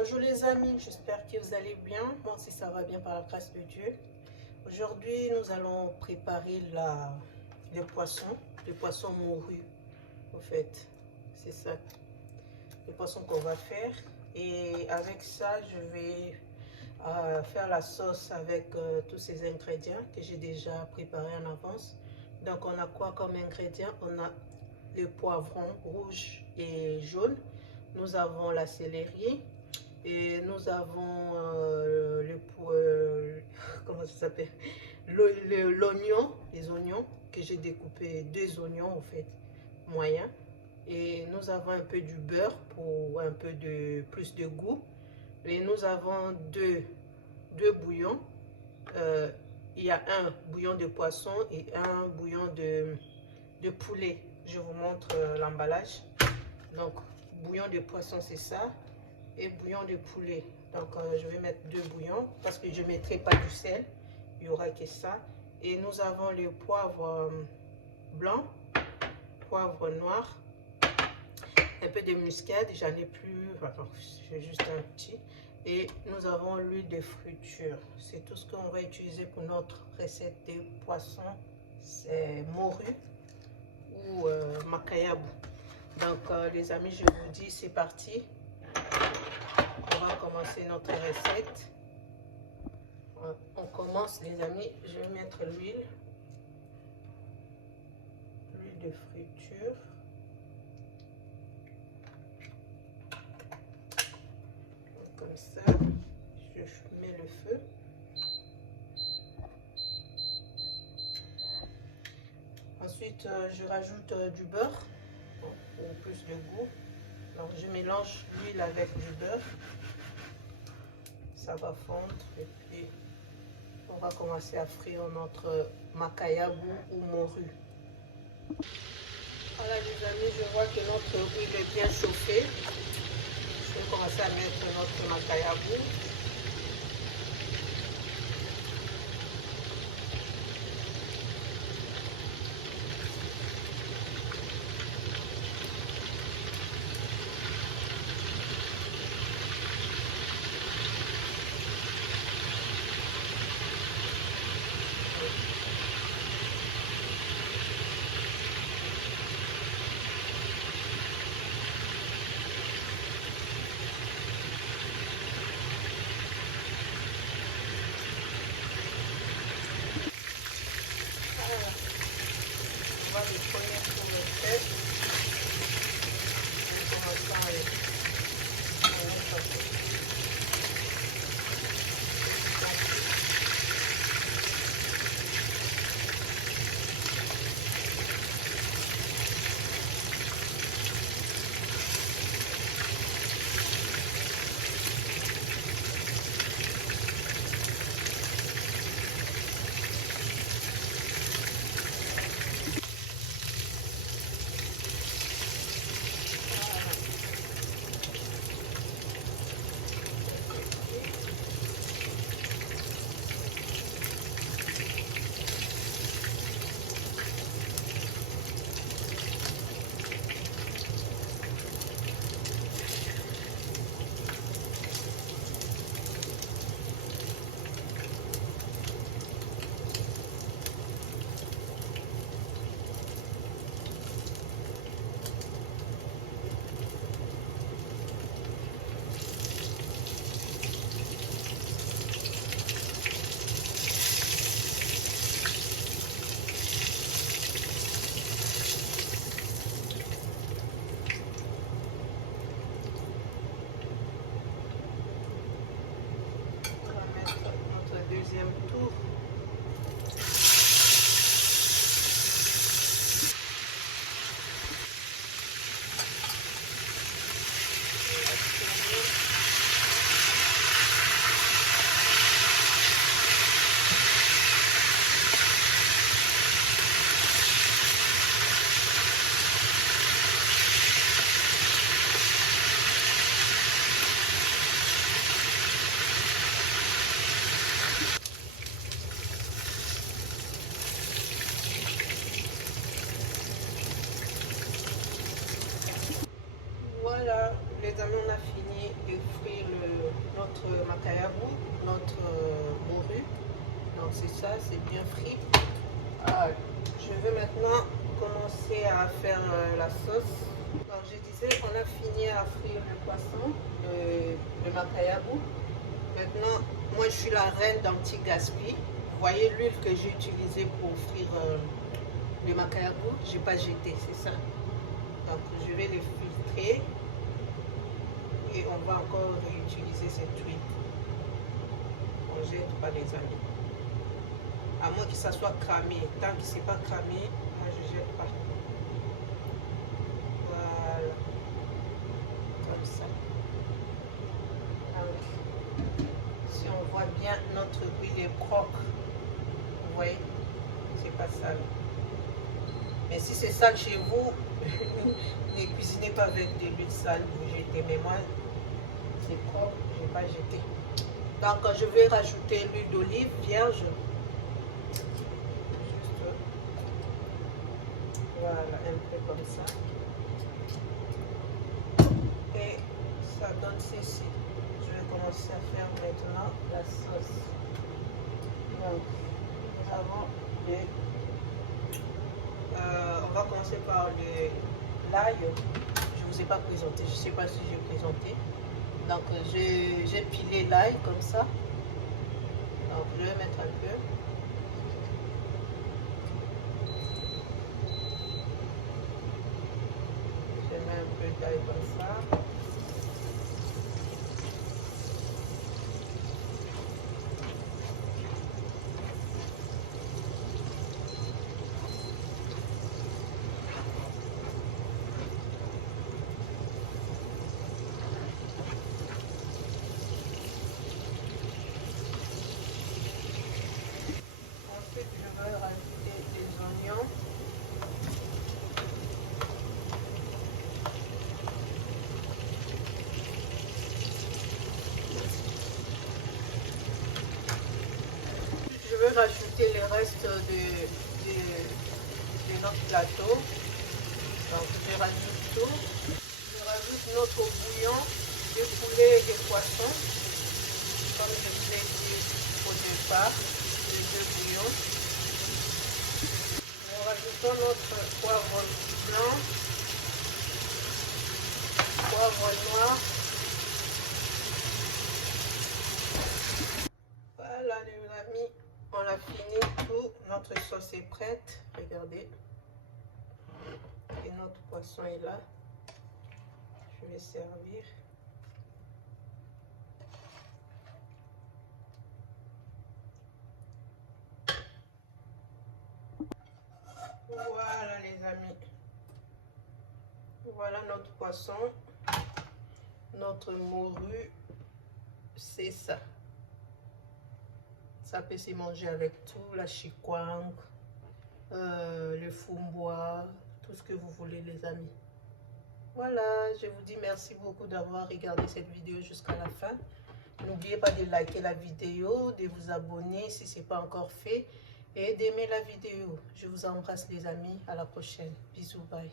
Bonjour les amis, j'espère que vous allez bien. Moi aussi ça va bien par la grâce de Dieu. Aujourd'hui nous allons préparer le poisson morue. En fait, c'est ça, le poisson qu'on va faire. Et avec ça, je vais faire la sauce avec tous ces ingrédients que j'ai déjà préparés en avance. Donc on a quoi comme ingrédients? On a le poivron rouge et jaune. Nous avons la céleri. Et nous avons comment ça s'appelle, l'oignon, les oignons que j'ai découpé, deux oignons en fait, moyens. Et nous avons un peu du beurre pour un peu de plus de goût. Et nous avons deux bouillons. Il y a un bouillon de poisson et un bouillon de poulet. Je vous montre l'emballage. Donc, bouillon de poisson, c'est ça. Et bouillon de poulet. Donc je vais mettre deux bouillons parce que je ne mettrai pas du sel, il n'y aura que ça. Et nous avons le poivre blanc, poivre noir, un peu de muscade, j'en ai plus, enfin, j'ai juste un petit. Et nous avons l'huile de friture. C'est tout ce qu'on va utiliser pour notre recette de poisson morue ou makayabou. Donc les amis, je vous dis c'est parti. On va commencer notre recette. On commence les amis, je vais mettre l'huile de friture. Comme ça, je mets le feu. Ensuite, je rajoute du beurre pour plus de goût. Donc je mélange l'huile avec du beurre. Ça va fondre et puis on va commencer à frire notre makayabou ou morue. Voilà les amis, je vois que notre huile est bien chauffée. Je vais commencer à mettre notre makayabou. Donc c'est ça, c'est bien frit. Je vais maintenant commencer à faire la sauce. Donc je disais, on a fini à frire le poisson, le macayabou. Maintenant, moi je suis la reine d'anti-gaspi. Vous voyez l'huile que j'ai utilisée pour frire le macayabou, j'ai pas jeté, c'est ça. Donc je vais les filtrer et on va encore réutiliser cette huile. On jette pas les amis. À moins que ça soit cramé. Tant que c'est pas cramé, moi je jette pas. Voilà. Comme ça. Alors, si on voit bien, notre huile est propre. Vous voyez? C'est pas sale. Mais si c'est sale chez vous, ne cuisinez pas avec de l'huile sale, vous jetez. Mais moi, c'est propre, je n'ai pas jeté. Donc je vais rajouter l'huile d'olive vierge. Voilà, un peu comme ça. Et ça donne ceci. Je vais commencer à faire maintenant la sauce. Donc, nous avons on va commencer par l'ail. Je ne vous ai pas présenté, je ne sais pas si j'ai présenté. Donc, j'ai pilé l'ail comme ça. Donc, je vais mettre un peu. Un peu d'ail comme ça. Ensuite, je vais rajouter des oignons. Je vais rajouter les restes de notre plateau. Donc je rajoute tout. Je rajoute notre bouillon de poulet et de poisson. Comme je vous l'ai dit au départ, les deux bouillons. Nous rajoutons notre poivre blanc, poivre noir. Voilà les amis, on a fini tout, notre sauce est prête, regardez. Et notre poisson est là. Je vais servir. Voilà les amis. Voilà notre poisson. Notre morue, c'est ça. Ça peut se manger avec tout, la chikwang, le fumbois, tout ce que vous voulez les amis. Voilà, je vous dis merci beaucoup d'avoir regardé cette vidéo jusqu'à la fin. N'oubliez pas de liker la vidéo, de vous abonner si ce n'est pas encore fait et d'aimer la vidéo. Je vous embrasse les amis, à la prochaine. Bisous, bye.